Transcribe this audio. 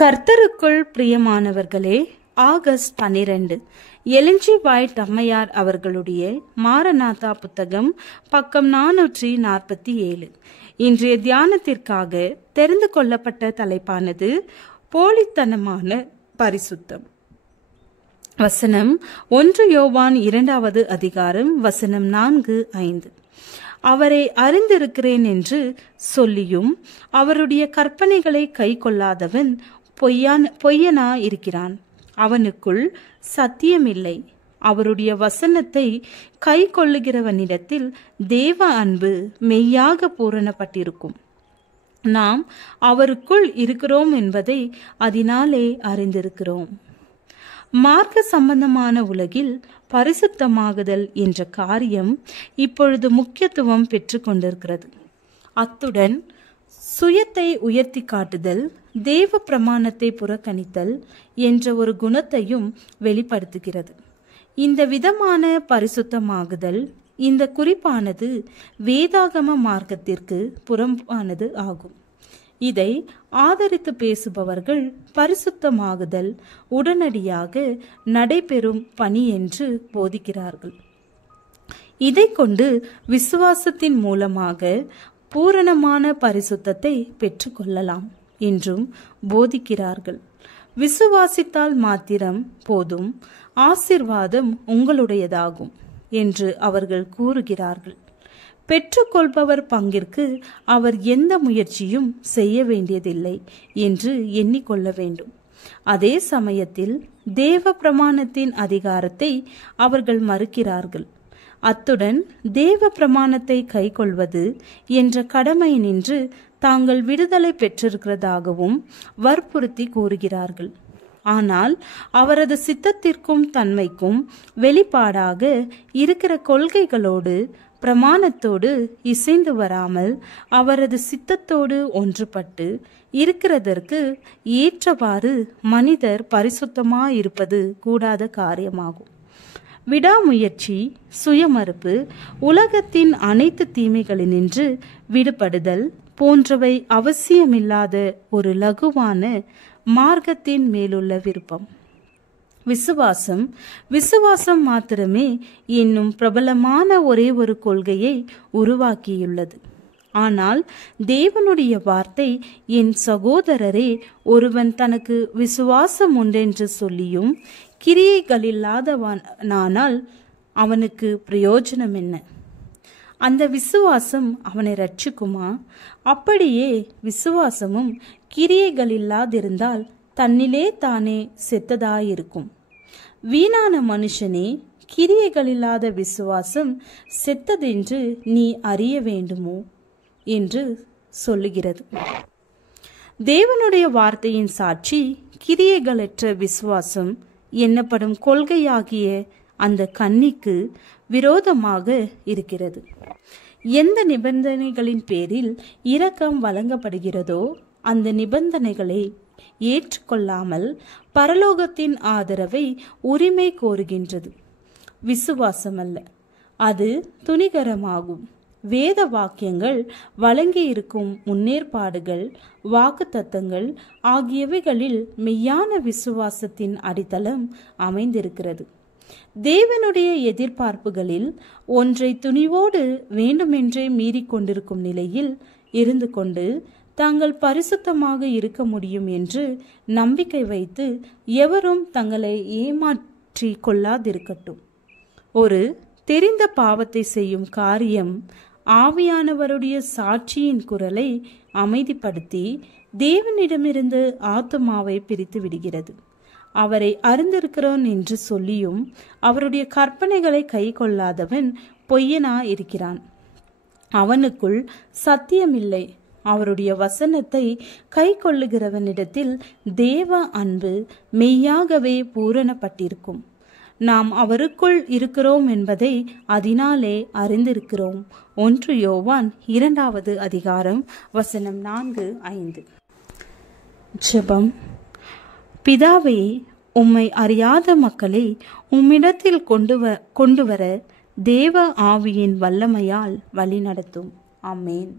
கர்த்தருக்குள் பிரியமானவர்களே, August 12 எலிஞ்சி white அம்மையார் அவர்களுடைய மாரநாதா புத்தகம், பக்கம் 447. இன்றைய தியானத்திற்காக தெரிந்து கொள்ளப்பட்ட தலைப்பானது போலித்தனமான பரிசுத்தம். வசனம் 1 யோவான் 2வது அதிகாரம் வசனம் 4-5. அவரை அறிந்திருக்கிறேன் என்று சொல்லியும் அவருடைய கற்பனைகளை கை கொள்ளாதவன் பொய்யனா இருக்கிறான். அவனுக்குள் சத்தியமில்லை. அவருடைய வசனத்தை கை கொள்ளுகிறவனிடத்தில் தேவ அன்பு மெய்யாக பூரணப்பட்டிருக்கும். நாம் அவருக்குள் இருக்கிறோம் என்பதை அதனாலே அறிந்திருக்கிறோம். மார்க்க சம்பந்தமான உலகில் பரிசுத்தமாகுதல் என்ற காரியம் இப்பொழுது முக்கியத்துவம் பெற்று கொண்டிருக்கிறது. அத்துடன் சுயத்தை உயர்த்தி காட்டுதல், தேவ பிரமாணத்தை புறக்கணித்தல் என்ற ஒரு குணத்தையும் வெளிப்படுத்துகிறது. இந்த விதமான பரிசுத்தமாகுதல், இந்த குறிப்பானது வேதாகம மார்க்கத்திற்கு புறம்பானது ஆகும். இதை ஆதரித்து பேசுபவர்கள் பரிசுத்தமாகுதல் உடனடியாக நடைபெறும் பணி என்று போதிக்கிறார்கள். இதை கொண்டு விசுவாசத்தின் மூலமாக பூரணமான பரிசுத்தத்தை பெற்றுக்கொள்ளலாம் என்றும் போதிக்கிறார்கள். விசுவாசித்தால் மாத்திரம் போதும், ஆசீர்வாதம் உங்களுடையதாகும் என்று அவர்கள் கூறுகிறார்கள். பெற்றுக்கொள்பவர் பங்கிற்கு அவர் எந்த முயற்சியும் செய்ய வேண்டியதில்லை என்று எண்ணிக்கொள்ள வேண்டும். அதே சமயத்தில் தேவ பிரமாணத்தின் அதிகாரத்தை அவர்கள் மறுக்கிறார்கள். அத்துடன் தேவ பிரமாணத்தை கைக்கொள்வது என்ற கடமை நின்று தாங்கள் விடுதலை பெற்றிருக்கிறதாகவும் வற்புறுத்தி கூறுகிறார்கள். ஆனால் அவரது சித்தத்திற்கும் தன்மைக்கும் வெளிப்பாடாக இருக்கிற கொள்கைகளோடு பிரமாணத்தோடு இசைந்து வராமல் அவரது சித்தத்தோடு ஒன்றுபட்டு இருக்கிறதற்கு ஏற்றவாறு மனிதர் பரிசுத்தமாயிருப்பது கூடாத காரியமாகும். விடாமுயற்சி, சுயமறுப்பு, உலகத்தின் அனைத்து தீமைகளினின்று விடுபடுதல் போன்றவை அவசியமில்லாத ஒரு லகுவான மார்க்கத்தின் மேலுள்ள விருப்பம். விசுவாசம் மாத்திரமே என்னும் பிரபலமான ஒரே ஒரு கொள்கையை உருவாக்கியுள்ளது. ஆனால் தேவனுடைய வார்த்தை, என் சகோதரரே, ஒருவன் தனக்கு விசுவாசம் உண்டென்று சொல்லியும் கிரியைகளில்லாதவனானால் அவனுக்கு பிரயோஜனம் என்ன? அந்த விசுவாசம் அவனை ரட்சிக்குமா? அப்படியே விசுவாசமும் கிரியைகளில்லாதிருந்தால் தன்னிலே தானே செத்ததாயிருக்கும். வீணான மனுஷனே, கிரியைகளில்லாத விசுவாசம் செத்ததென்று நீ அறிய வேண்டுமோ என்று சொல்லுகிறது. தேவனுடைய வார்த்தையின் சாட்சி கிரியைகளற்ற விசுவாசம் என்னப்படும் கொள்கையாகிய அந்த கன்னிக்கு விரோதமாக இருக்கிறது. எந்த நிபந்தனைகளின் பேரில் இரக்கம் வழங்கப்படுகிறதோ அந்த நிபந்தனைகளை ஏற்றுக்கொள்ளாமல் பரலோகத்தின் ஆதரவை உரிமை கோருகின்றது. விசுவாசம் அல்ல, அது துணிகரமாகும். வேத வாக்கியங்கள் வழங்கியிருக்கும் முன்னேற்பாடுகள், வாக்குத்தத்தங்கள் ஆகியவைகளில் மெய்யான விசுவாசத்தின் அடித்தளம் அமைந்திருக்கிறது. தேவனுடைய எதிர்பார்ப்புகளில் ஒன்றை துணிவோடு வேண்டுமென்றே மீறிக்கொண்டிருக்கும் நிலையில் இருந்து கொண்டு தாங்கள் பரிசுத்தமாக இருக்க முடியும் என்று நம்பிக்கை வைத்து எவரும் தங்களை ஏமாற்றி கொள்ளாதிருக்கட்டும். ஒரு தெரிந்த பாவத்தை செய்யும் காரியம் ஆவியானவருடைய சாட்சியின் குரலை அமைதிப்படுத்தி தேவனிடமிருந்து ஆத்துமாவை பிரித்து விடுகிறது. அவரை அறிந்திருக்கிறோன் என்று சொல்லியும் அவருடைய கற்பனைகளை கை கொள்ளாதவன் பொய்யனா இருக்கிறான். அவனுக்குள் சத்தியமில்லை. அவருடைய வசனத்தை கை கொள்ளுகிறவனிடத்தில் தேவ அன்பு மெய்யாகவே பூரணப்பட்டிருக்கும். நாம் அவருக்குள் இருக்கிறோம் என்பதை அதனாலே அறிந்திருக்கிறோம். 1 யோவான் 2வது அதிகாரம் வசனம் 4-5. ஜெபம். பிதாவே, உம்மை அறியாத மக்களை உம்மிடத்தில் கொண்டுவர தேவ ஆவியின் வல்லமையால் வழிநடத்தும். ஆமேன்.